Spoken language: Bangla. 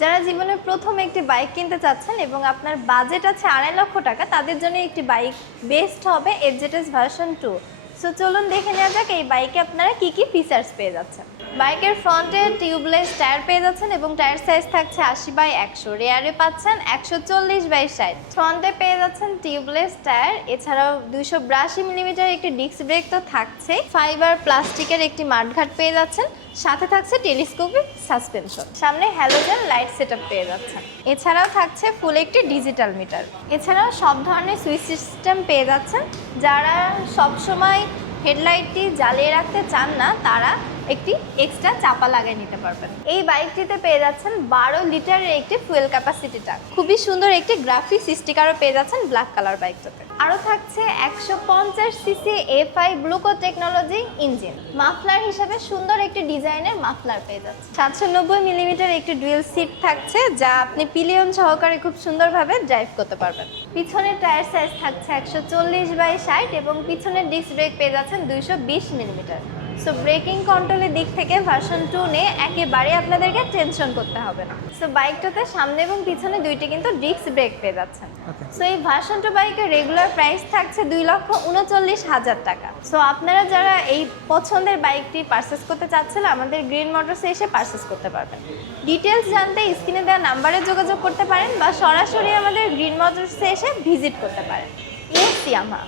যারা জীবনে প্রথম একটি বাইক কিনতে চাচ্ছেন এবং আপনার বাজেট আছে 2.5 লক্ষ টাকা, তাদের জন্য একটি বাইক বেস্ট হবে এফজেডএস ভার্সন 2। সো চলুন দেখে নেওয়া যাক এই বাইকে আপনারা কি কি ফিচার্স পেয়ে যাচ্ছেন। বাইকের ফ্রন্টে টিউবলেস টায়ার পেয়ে যাচ্ছেন এবং টায়ার সাইজ থাকছে 80/100, রেয়ারে পাচ্ছেন 140/60। ফ্রন্টে পেয়ে যাচ্ছেন টিউবলেস টায়ার, এছাড়াও 282 মিলিমিটার একটি ডিস্ক ব্রেক তো থাকছে, ফাইবার প্লাস্টিকের একটি মাঠঘাট পেয়ে যাচ্ছেন, সাথে থাকছে টেলিস্কোপিক সাসপেনশন, সামনে হ্যালোজেন লাইট সেটআপ পেয়ে যাচ্ছেন। এছাড়াও থাকছে ফুল একটি ডিজিটাল মিটার। এছাড়াও সব ধরনের সুইচ সিস্টেম পেয়ে যাচ্ছেন। যারা সবসময় হেডলাইটটি জ্বালিয়ে রাখতে চান না, তারা একটি এক্সট্রা চাপা লাগিয়ে নিতে পারবেন। এই বাইকটিতে পেয়ে যাচ্ছেন 12 লিটারের একটি ফুয়েল ক্যাপাসিটি ট্যাঙ্ক। খুবই সুন্দর একটি গ্রাফিক্স স্টিকারও পেয়ে যাচ্ছেন ব্ল্যাক কালার বাইকটাতে। আরও থাকছে 150 CC A5 Blue Core technology engine. Muffler হিসেবে সুন্দর একটি ডিজাইনের মাফলার পেয়ে যাচ্ছে। 790 মিলিমিটার একটি ডুয়েল সিট থাকছে, যা আপনি পিলিয়ন সহকারে খুব সুন্দরভাবে ড্রাইভ করতে পারবেন। পিছনের টায়ার সাইজ থাকছে 140/60 এবং পিছনের ডিস্ক ব্রেক পেয়ে যাচ্ছেন 220 মিলিমিটার। সো ব্রেকিং কন্ট্রোলের দিক থেকে ভার্সন 2 নিয়ে একেবারে আপনাদেরকে টেনশন করতে হবে না। সো বাইকটাতে সামনে এবং পিছনে দুইটি কিন্তু ডিস্ক ব্রেক পেয়ে যাচ্ছেন। সো এই ভার্সন 2 বাইকের রেগুলার প্রাইস থাকছে 2,39,000 টাকা। সো আপনারা যারা এই পছন্দের বাইকটি পারচেস করতে চাচ্ছেন, আমাদের গ্রিন মোটরসে এসে পারচেস করতে পারবেন। ডিটেলস জানতে স্ক্রিনে দেওয়া নাম্বারে যোগাযোগ করতে পারেন বা সরাসরি আমাদের গ্রিন মোটরসে এসে ভিজিট করতে পারেন। ইয়ামাহা।